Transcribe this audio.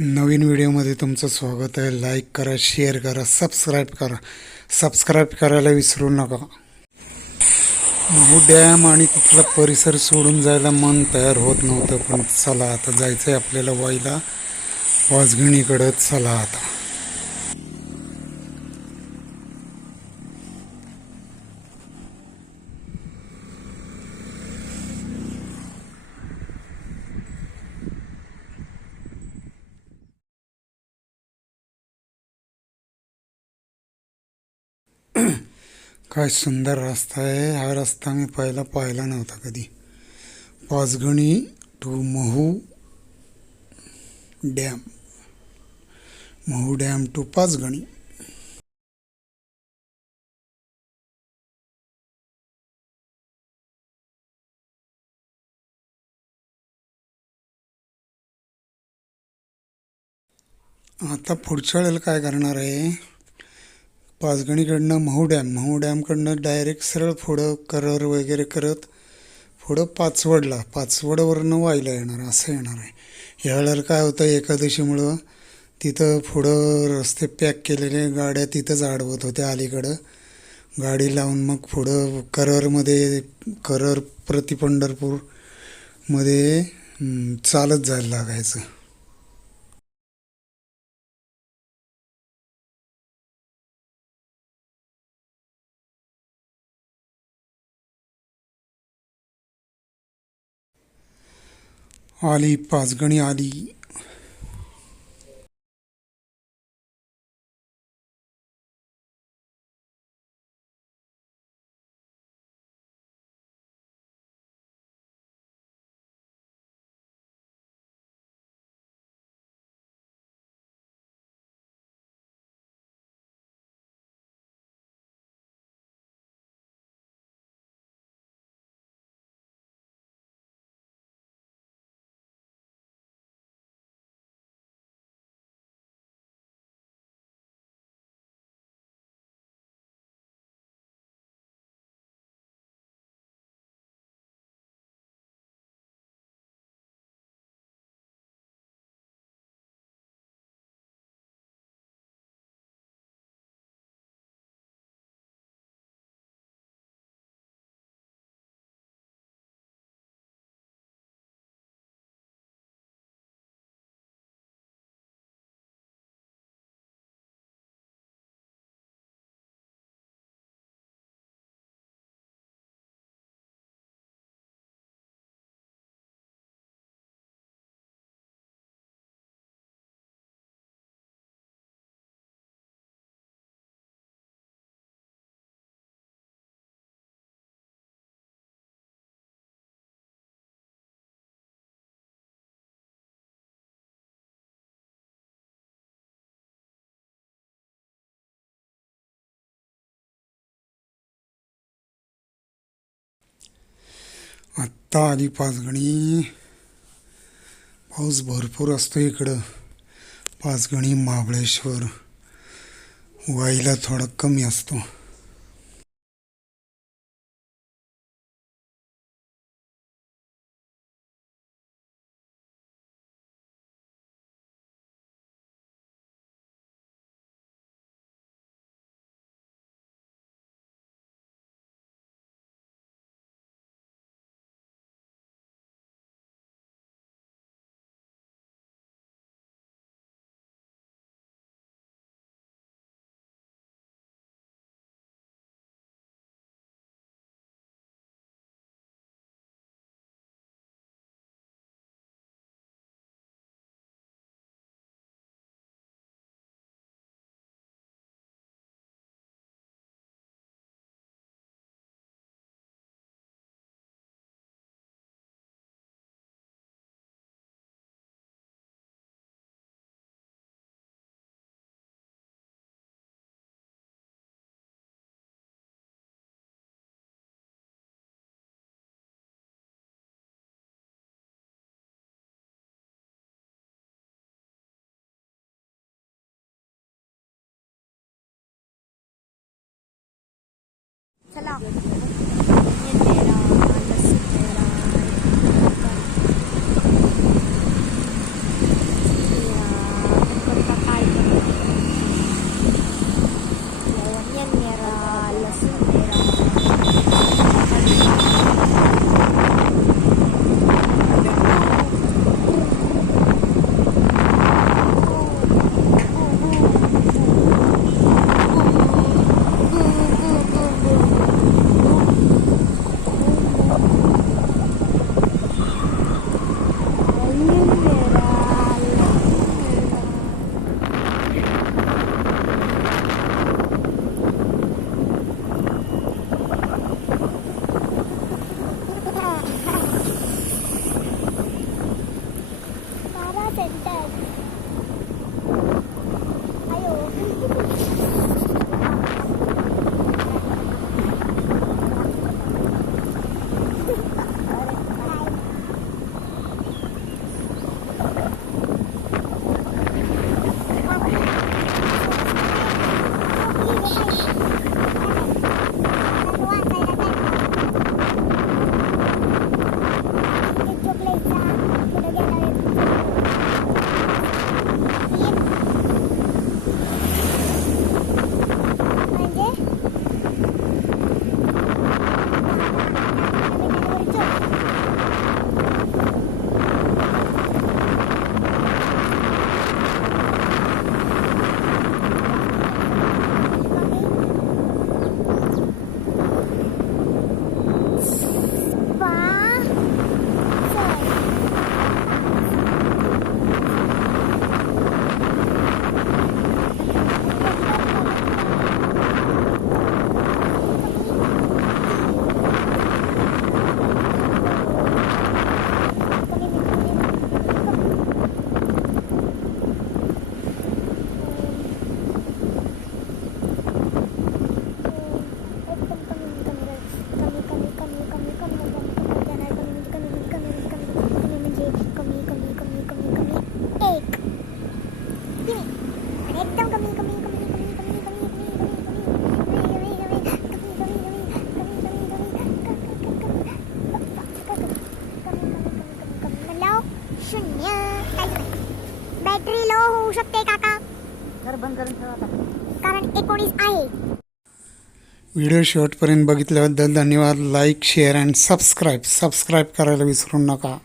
नवीन व्हिडिओमध्ये तुमचं स्वागत आहे. लाईक करा शेअर करा सबस्क्राईब करा. सबस्क्राईब करायला विसरू नका. महू डॅम आणि तिथला परिसर सोडून जायला मन तयार होत नव्हतं पण चला आता जायचं आहे आपल्याला वाईला वाजगिणीकडं चला आता. काय सुंदर रस्ता आहे. हा रस्ता मी पहिला पाहिला नव्हता कधी. Panchgani to Mahu dam. Mahu dam to Panchgani. आता पुढच्या वेळेला काय करणार आहे? पाचगणीकडनं महू डॅम महू डॅमकडनं डायरेक्ट सरळ पुढं करर वगैरे करत पुढं पाचवडला पाचवडवरनं वायला येणार असं येणार आहे. ह्या वेळेला काय होतं एकादशीमुळं तिथं पुढं रस्ते पॅक केलेले गाड्या तिथंच अडवत होत्या अलीकडं. गाडी लावून मग पुढं कररमध्ये करर प्रति पंढरपूरमध्ये चालत जायला लागायचं. आली पाचगणी आली. आत्ता आली पाचगणी. पाऊस भरपूर असतो इकडं. पाचगणी महाबळेश्वर. वाईला थोडा कमी असतो. चला येतेरा शून्य. बॅटरी लो होऊ शकते काका. तर बंद करून ठेवा कारण एकोणीस आहे. व्हिडिओ शेवटपर्यंत बघितल्याबद्दल धन्यवाद. Like share and subscribe subscribe करायला विसरू नका.